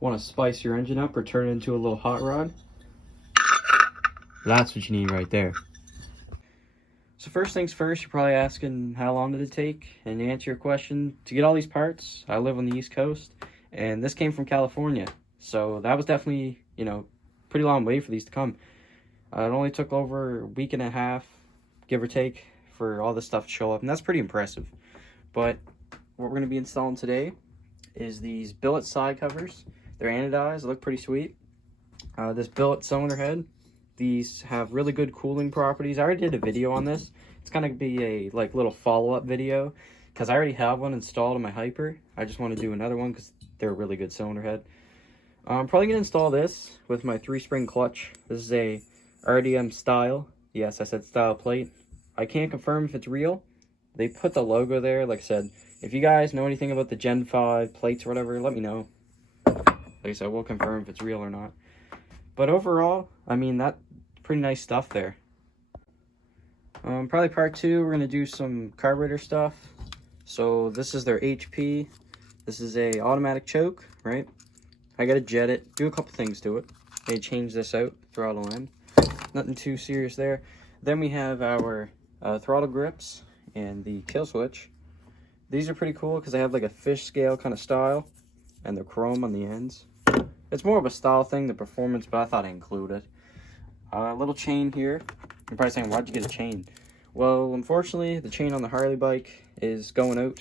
Want to spice your engine up or turn it into a little hot rod? That's what you need right there. So first things first, you're probably asking how long did it take? And to answer your question, to get all these parts, I live on the East Coast, and this came from California. So that was definitely, pretty long way for these to come. It only took over a week and a half, give or take, for all this stuff to show up, and that's pretty impressive. But what we're going to be installing today is these billet side covers. They're anodized, they look pretty sweet. This billet cylinder head, these have really good cooling properties. I already did a video on this. It's going to be a little follow-up video because I already have one installed on my Hyper. I just want to do another one because they're a really good cylinder head. I'm probably going to install this with my 3-spring clutch. This is a RDM style. Yes, I said style plate. I can't confirm if it's real. They put the logo there. Like I said, if you guys know anything about the Gen 5 plates or whatever, let me know. Like I said, we'll confirm if it's real or not. But overall, I mean, that's pretty nice stuff there. Probably part 2, we're going to do some carburetor stuff. So this is their HP. This is a automatic choke, right? I got to jet it, do a couple things to it. They change this out, throttle in. Nothing too serious there. Then we have our throttle grips and the kill switch. These are pretty cool because they have like a fish scale kind of style and the chrome on the ends. It's more of a style thing, the performance, but I thought I'd include it. A little chain here. You're probably saying, why'd you get a chain? Well, unfortunately, the chain on the Harley bike is going out.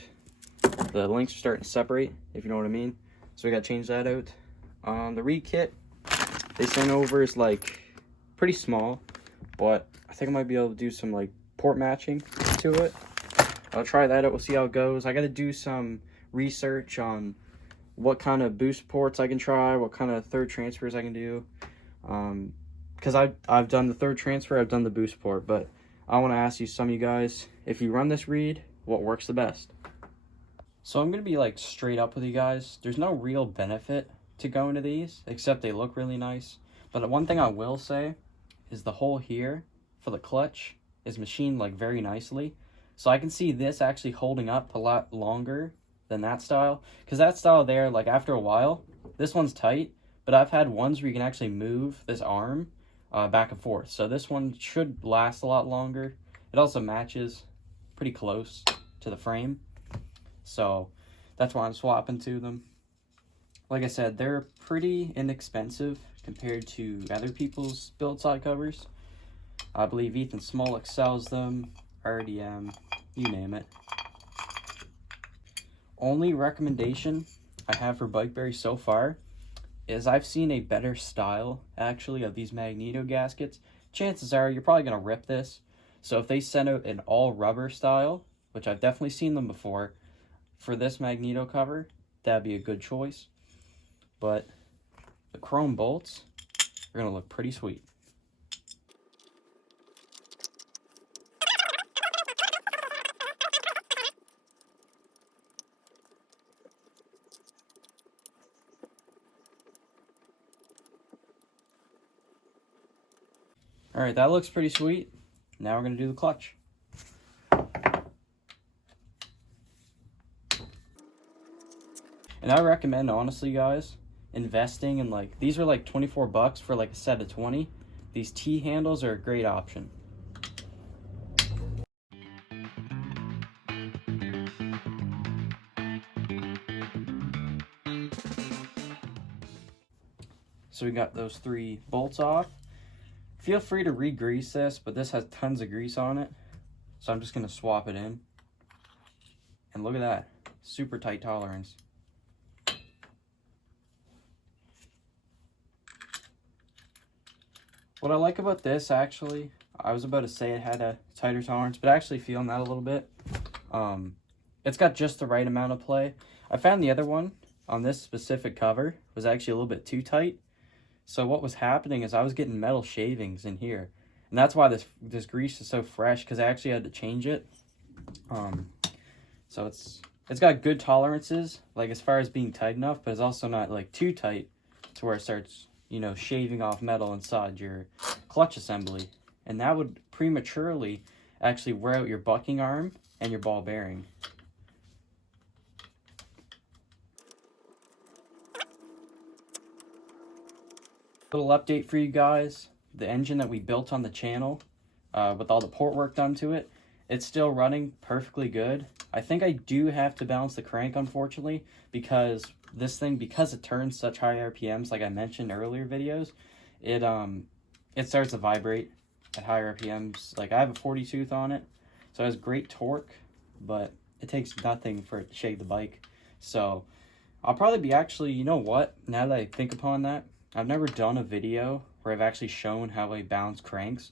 The links are starting to separate, if you know what I mean. So we got to change that out. The reed kit they sent over is like pretty small, but I think I might be able to do some like port matching to it. I'll try that out. We'll see how it goes. I got to do some research on what kind of boost ports I can try, what kind of third transfers I can do. Because I've done the third transfer, I've done the boost port, but I want to ask some of you guys, if you run this reed, what works the best? So I'm going to be like straight up with you guys. There's no real benefit to going to these, except they look really nice. But one thing I will say is the hole here for the clutch is machined like very nicely. So I can see this actually holding up a lot longer than that style. Because that style there, like after a while, this one's tight. But I've had ones where you can actually move this arm back and forth. So this one should last a lot longer. It also matches pretty close to the frame. So that's why I'm swapping to them. Like I said, they're pretty inexpensive compared to other people's billet side covers. I believe Ethan Smolik sells them, RDM, you name it. Only recommendation I have for Bikeberry so far is I've seen a better style, actually, of these magneto gaskets. Chances are you're probably going to rip this. So if they send out an all-rubber style, which I've definitely seen them before, for this magneto cover, that'd be a good choice. But the chrome bolts are going to look pretty sweet. Alright, that looks pretty sweet. Now we're going to do the clutch. And I recommend, honestly, guys, investing in these are like 24 bucks for like a set of 20. These T-handles are a great option. So we got those 3 bolts off. Feel free to re-grease this, but this has tons of grease on it. So I'm just going to swap it in. And look at that. Super tight tolerance. What I like about this, actually, I was about to say it had a tighter tolerance, but actually feeling that a little bit. It's got just the right amount of play. I found the other one on this specific cover was actually a little bit too tight. So what was happening is I was getting metal shavings in here. And that's why this grease is so fresh, because I actually had to change it. So it's got good tolerances, like as far as being tight enough, but it's also not like too tight to where it starts, shaving off metal inside your clutch assembly. And that would prematurely actually wear out your bucking arm and your ball bearing. Little update for you guys. The engine that we built on the channel, with all the port work done to it, it's still running perfectly good. I think I do have to balance the crank, unfortunately, because this thing, because it turns such high RPMs, like I mentioned earlier videos, it starts to vibrate at high RPMs. Like, I have a 40 tooth on it, so it has great torque, but it takes nothing for it to shake the bike. So I'll probably be actually, you know what, now that I think upon that, I've never done a video where I've actually shown how I balance cranks.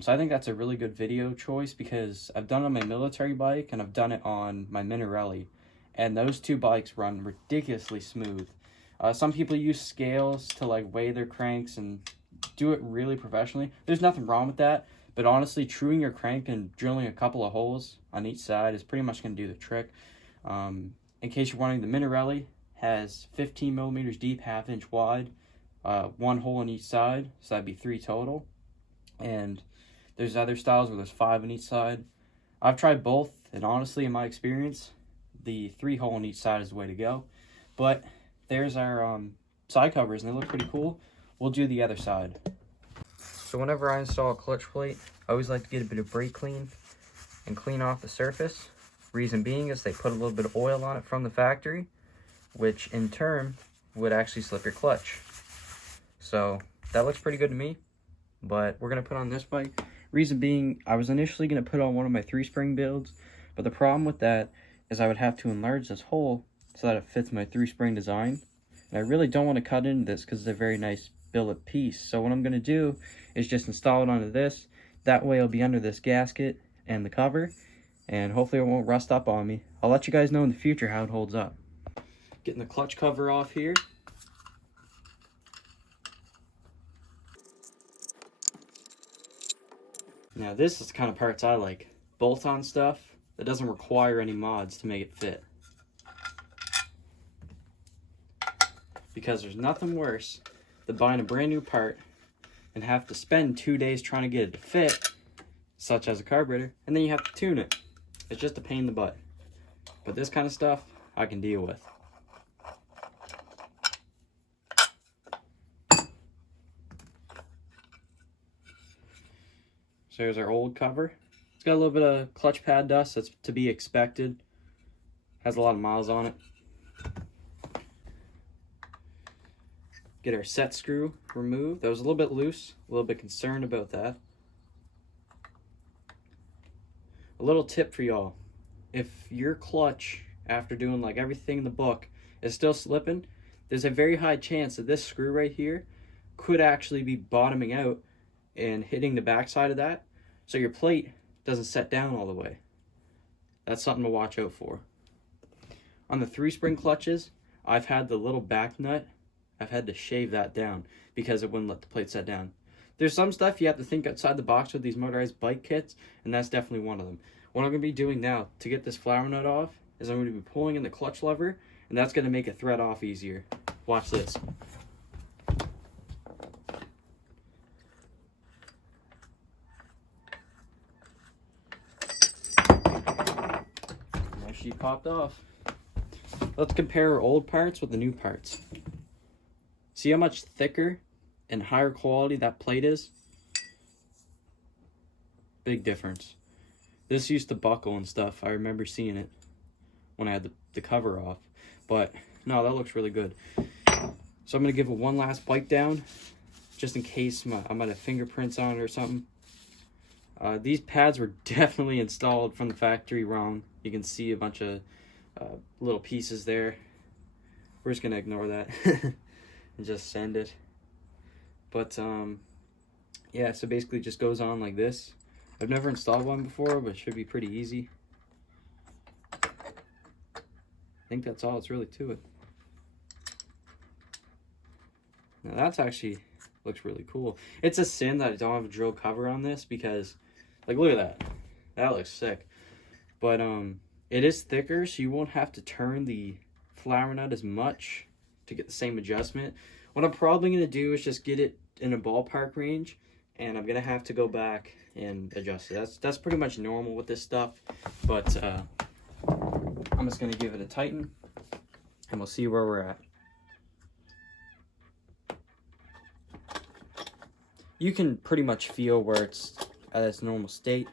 So I think that's a really good video choice, because I've done it on my military bike and I've done it on my Minarelli, and those two bikes run ridiculously smooth. Some people use scales to like weigh their cranks and do it really professionally. There's nothing wrong with that, but honestly, truing your crank and drilling a couple of holes on each side is pretty much going to do the trick. In case you're wondering, the Minarelli has 15 millimeters deep, 1/2 inch wide, one hole on each side, so that'd be 3 total. And there's other styles where there's 5 on each side. I've tried both, and honestly, in my experience, the 3 hole on each side is the way to go. But there's our side covers, and they look pretty cool. We'll do the other side. So whenever I install a clutch plate, I always like to get a bit of brake clean and clean off the surface. Reason being is they put a little bit of oil on it from the factory, which in turn would actually slip your clutch. So that looks pretty good to me, but we're going to put on this bike. Reason being, I was initially going to put on one of my 3-spring builds, but the problem with that is I would have to enlarge this hole so that it fits my 3-spring design. And I really don't want to cut into this because it's a very nice billet piece. So what I'm going to do is just install it onto this. That way it'll be under this gasket and the cover, and hopefully it won't rust up on me. I'll let you guys know in the future how it holds up. Getting the clutch cover off here. Now this is the kind of parts I like. Bolt-on stuff that doesn't require any mods to make it fit. Because there's nothing worse than buying a brand new part and have to spend 2 days trying to get it to fit, such as a carburetor, and then you have to tune it. It's just a pain in the butt. But this kind of stuff, I can deal with. So here's our old cover. It's got a little bit of clutch pad dust. That's to be expected. Has a lot of miles on it. Get our set screw removed. That was a little bit loose. A little bit concerned about that. A little tip for y'all. If your clutch, after doing like everything in the book, is still slipping, there's a very high chance that this screw right here could actually be bottoming out and hitting the backside of that, so your plate doesn't set down all the way. That's something to watch out for. On the 3-spring clutches, I've had the little back nut, I've had to shave that down because it wouldn't let the plate set down. There's some stuff you have to think outside the box with these motorized bike kits, and that's definitely one of them. What I'm going to be doing now to get this flower nut off is I'm going to be pulling in the clutch lever, and that's going to make it thread off easier. Watch this. She popped off. Let's compare our old parts with the new parts. See how much thicker and higher quality that plate is? Big difference. This used to buckle and stuff. I remember seeing it when I had the cover off. But no, that looks really good. So I'm going to give it one last bite down, just in case I might have fingerprints on it or something. These pads were definitely installed from the factory wrong. You can see a bunch of little pieces there. We're just going to ignore that and just send it. But yeah, so basically it just goes on like this. I've never installed one before, but it should be pretty easy. I think that's all that's really to it. Now that's actually looks really cool. It's a sin that I don't have a drill cover on this because, like, look at that. That looks sick. But it is thicker, so you won't have to turn the flower nut as much to get the same adjustment. What I'm probably going to do is just get it in a ballpark range, and I'm going to have to go back and adjust it. That's pretty much normal with this stuff, but I'm just going to give it a tighten, and we'll see where we're at. you can pretty much feel where it's at its normal state.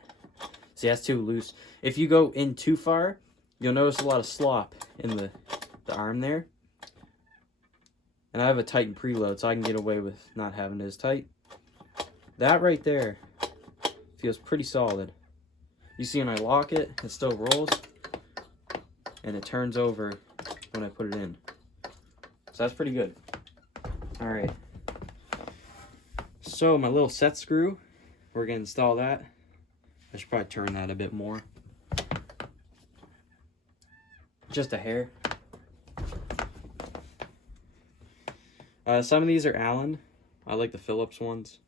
See, that's too loose. If you go in too far, you'll notice a lot of slop in the arm there. And I have a tightened preload, so I can get away with not having it as tight. That right there feels pretty solid. You see when I lock it, it still rolls. And it turns over when I put it in. So that's pretty good. Alright. So my little set screw, we're going to install that. I should probably turn that a bit more. Just a hair. Some of these are Allen. I like the Phillips ones.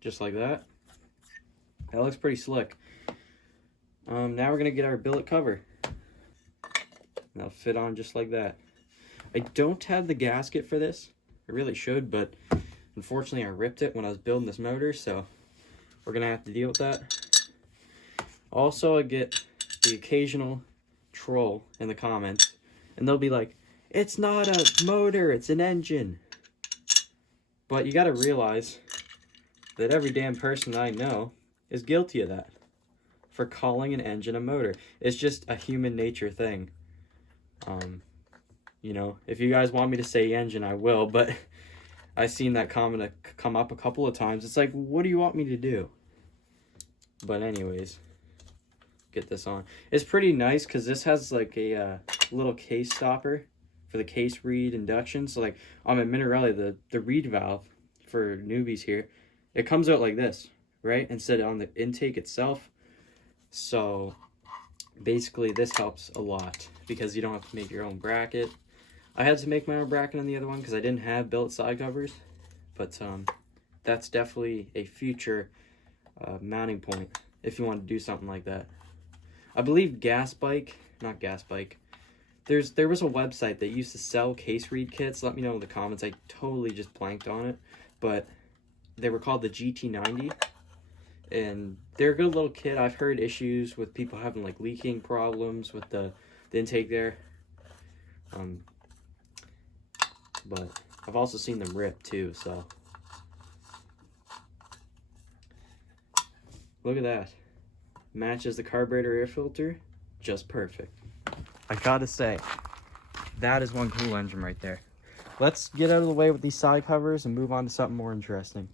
Just like that. That looks pretty slick. Now we're going to get our billet cover. That'll fit on just like that. I don't have the gasket for this. I really should, but unfortunately I ripped it when I was building this motor, so we're going to have to deal with that. Also, I get the occasional troll in the comments, and they'll be like, it's not a motor, it's an engine. But you got to realize that every damn person I know is guilty of that, for calling an engine a motor. It's just a human nature thing. You know, if you guys want me to say engine, I will, but I've seen that comment come up a couple of times. It's like, what do you want me to do? But anyways, get this on. It's pretty nice because this has like a little case stopper for the case reed induction. So like on my Minarelli, the reed valve for newbies here, it comes out like this, right? Instead of on the intake itself. So basically this helps a lot because you don't have to make your own bracket. I had to make my own bracket on the other one because I didn't have billet side covers, but that's definitely a future mounting point if you want to do something like that. I believe there was a website that used to sell case reed kits. Let me know in the comments. I totally just blanked on it, but they were called the GT90, and they're a good little kit. I've heard issues with people having like leaking problems with the intake there. But I've also seen them rip too, so. Look at that. Matches the carburetor air filter just perfect. I gotta say, that is one cool engine right there. Let's get out of the way with these side covers and move on to something more interesting.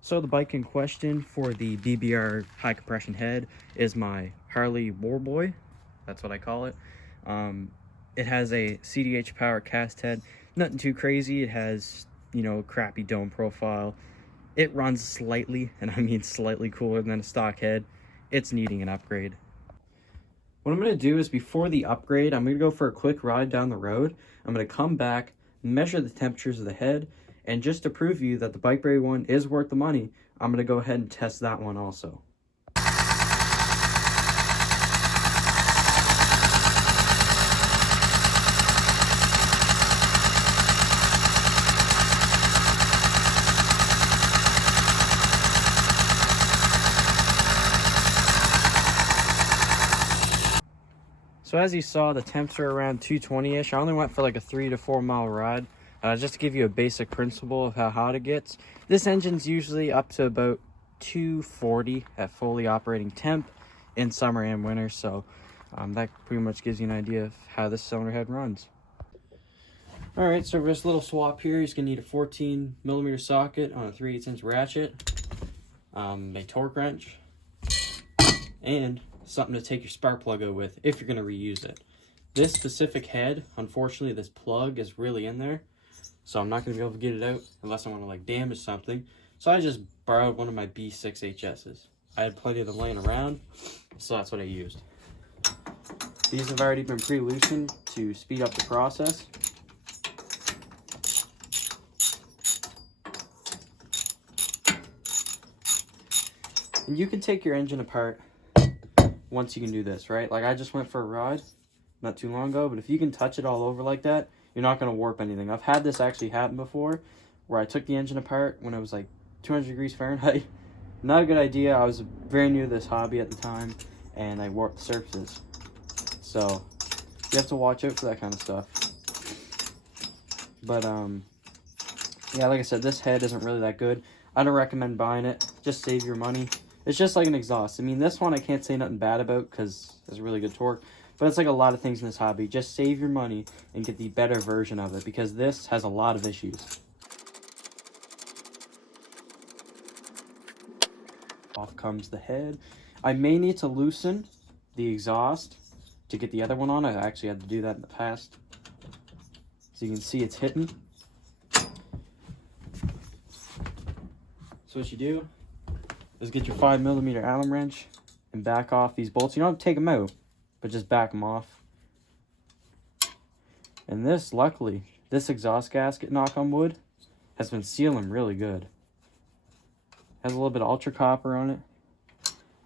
So the bike in question for the BBR high compression head is my Harley Warboy. That's what I call it. It has a CDH power cast head. Nothing too crazy. It has, you know, a crappy dome profile. It runs slightly, and I mean slightly cooler than a stock head. It's needing an upgrade. What I'm going to do is before the upgrade, I'm going to go for a quick ride down the road. I'm going to come back, measure the temperatures of the head, and just to prove you that the Bikeberry one is worth the money, I'm going to go ahead and test that one also. So as you saw, the temps are around 220-ish. I only went for like a 3 to 4 mile ride, just to give you a basic principle of how hot it gets. This engine's usually up to about 240 at fully operating temp in summer and winter, so that pretty much gives you an idea of how this cylinder head runs. Alright, so for this little swap here, you're going to need a 14mm socket on a 3/8" ratchet, a torque wrench, and something to take your spark plug out with if you're going to reuse it. This specific head, unfortunately, this plug is really in there, so I'm not going to be able to get it out unless I want to like damage something. So I just borrowed one of my B6 HS's. I had plenty of them laying around, so that's what I used. These have already been pre-loosened to speed up the process. And you can take your engine apart once you can do this, right? Like I just went for a ride not too long ago, but if you can touch it all over like that, you're not going to warp anything. I've had this actually happen before where I took the engine apart when it was like 200 degrees Fahrenheit. Not a good idea. I was very new to this hobby at the time, and I warped the surfaces. So you have to watch out for that kind of stuff. But yeah, like I said, this head isn't really that good. I don't recommend buying it. Just save your money. It's just like an exhaust. I mean, this one I can't say nothing bad about because it's really good torque. But it's like a lot of things in this hobby. Just save your money and get the better version of it because this has a lot of issues. Off comes the head. I may need to loosen the exhaust to get the other one on. I actually had to do that in the past. So you can see it's hitting. So what you do is get your 5mm Allen wrench and back off these bolts. You don't have to take them out, but just back them off. And this, luckily, this exhaust gasket, knock on wood, has been sealing really good. Has a little bit of ultra copper on it.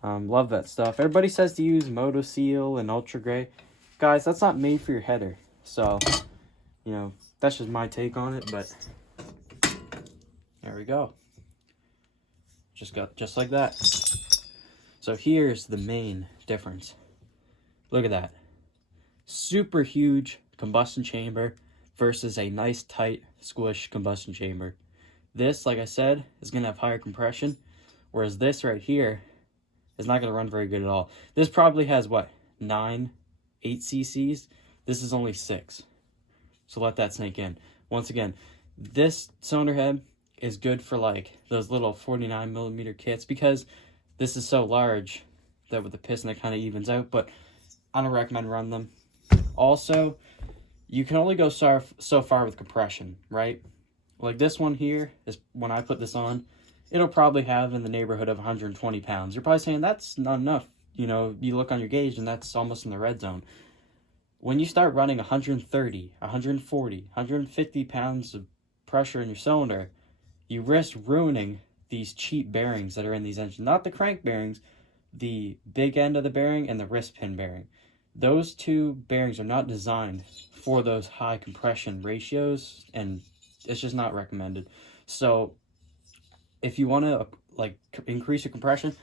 Love that stuff. Everybody says to use Moto Seal and Ultra Gray. Guys, that's not made for your header. So, you know, that's just my take on it, but there we go. Just like that. So here's the main difference. Look at that. Super huge combustion chamber versus a nice tight squish combustion chamber. This, like I said, is going to have higher compression, whereas this right here is not going to run very good at all. This probably has, what, 8 cc's? This is only 6. So let that sink in. Once again, this cylinder head is good for like those little 49mm kits because this is so large that with the piston it kind of evens out, but I don't recommend running them. Also, you can only go so far with compression, right? Like this one here is when I put this on, it'll probably have in the neighborhood of 120 pounds. You're probably saying that's not enough. You know, you look on your gauge and that's almost in the red zone. When you start running 130, 140, 150 pounds of pressure in your cylinder, you risk ruining these cheap bearings that are in these engines. Not the crank bearings, the big end of the bearing and the wrist pin bearing. Those two bearings are not designed for those high compression ratios, and it's just not recommended. So if you want to like increase your compression,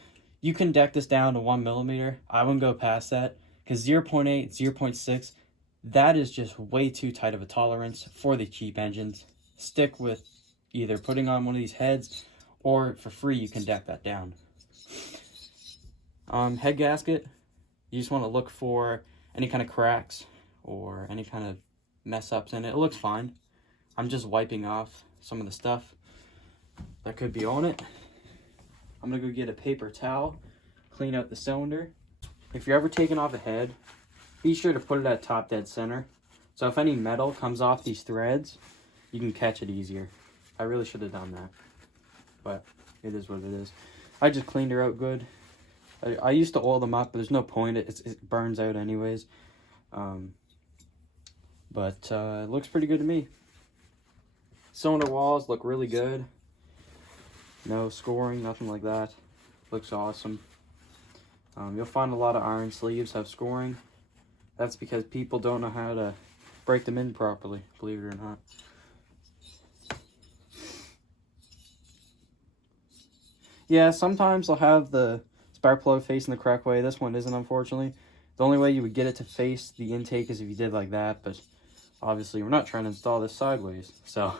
you can deck this down to 1mm. I wouldn't go past that because 0.8, 0.6, that is just way too tight of a tolerance for the cheap engines. Stick with either putting on one of these heads or for free you can deck that down. Head gasket, you just want to look for any kind of cracks or any kind of mess ups in it. It looks fine. I'm just wiping off some of the stuff that could be on it. I'm going to go get a paper towel, clean out the cylinder. If you're ever taking off a head, be sure to put it at top dead center. So if any metal comes off these threads, you can catch it easier. I really should have done that, but it is what it is. I just cleaned her out good. I used to oil them up, but there's no point. It burns out anyways. But it looks pretty good to me. Cylinder walls look really good. No scoring, nothing like that. Looks awesome. You'll find a lot of iron sleeves have scoring. That's because people don't know how to break them in properly, believe it or not. Yeah, sometimes they'll have the spark plug facing the correct way. This one isn't, unfortunately. The only way you would get it to face the intake is if you did like that, but obviously we're not trying to install this sideways, so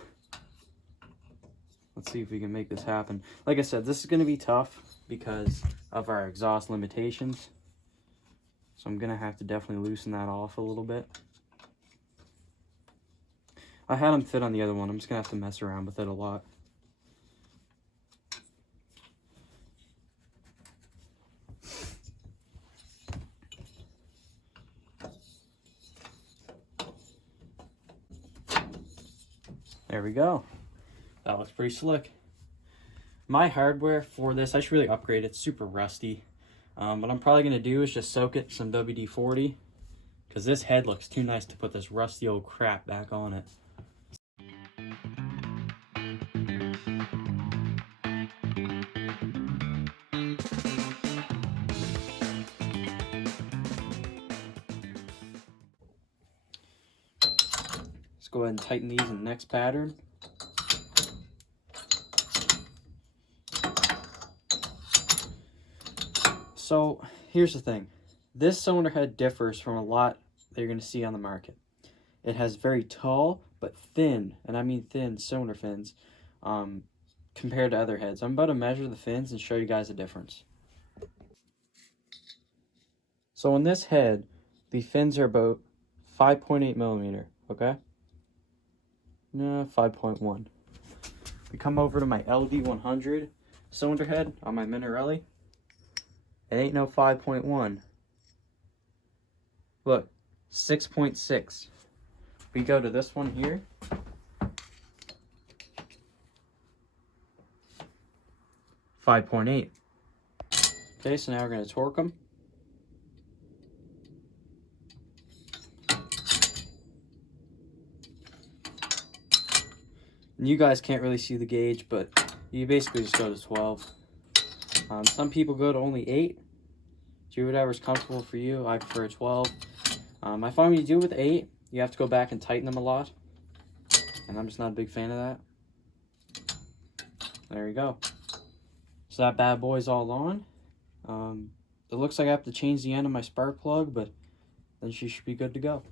let's see if we can make this happen. Like I said, this is going to be tough because of our exhaust limitations, so I'm going to have to definitely loosen that off a little bit. I had them fit on the other one. I'm just going to have to mess around with it a lot. There we go. That looks pretty slick. My hardware for this, I should really upgrade it. It's super rusty. What I'm probably going to do is just soak it in some WD-40 because this head looks too nice to put this rusty old crap back on it. Let's go ahead and tighten these in the next pattern. So here's the thing. This cylinder head differs from a lot that you're going to see on the market. it has very tall but thin, and I mean thin, cylinder fins, compared to other heads. I'm about to measure the fins and show you guys the difference. So on this head, the fins are about 5.8 millimeter, okay? No, 5.1. We come over to my LD100 cylinder head on my Minarelli. It ain't no 5.1. Look, 6.6. We go to this one here. $5.8. Okay, so now we're going to torque them. And you guys can't really see the gauge, but you basically just go to 12. Some people go to only 8. Do whatever's comfortable for you. I prefer 12. I find when you do with 8, you have to go back and tighten them a lot. And I'm just not a big fan of that. There you go. So that bad boy's all on. It looks like I have to change the end of my spark plug, but then she should be good to go.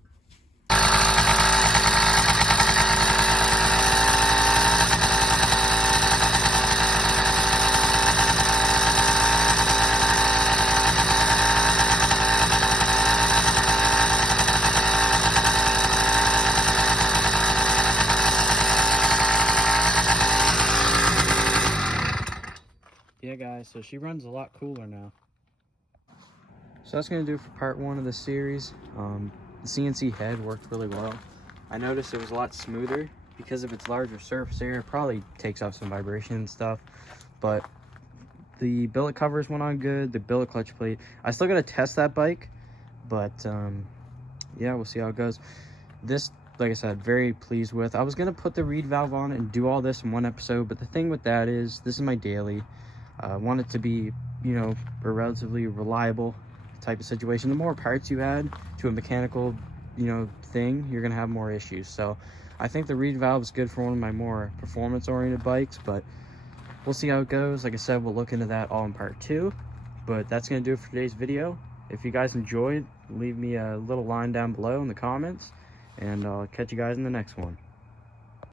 Yeah guys, so she runs a lot cooler now. So that's going to do it for part 1 of the series. The CNC head worked really well. I noticed it was a lot smoother because of its larger surface area. It probably takes off some vibration and stuff, but the billet covers went on good, the billet clutch plate. I still got to test that bike, but yeah, we'll see how it goes. This, like I said, very pleased with. I was going to put the reed valve on it and do all this in one episode, but the thing with that is this is my daily. I want it to be, you know, a relatively reliable type of situation. The more parts you add to a mechanical, you know, thing, you're gonna have more issues. So I think the reed valve is good for one of my more performance oriented bikes, but we'll see how it goes. Like I said, we'll look into that all in part 2, but that's gonna do it for today's video. If you guys enjoyed, leave me a little line down below in the comments, and I'll catch you guys in the next one.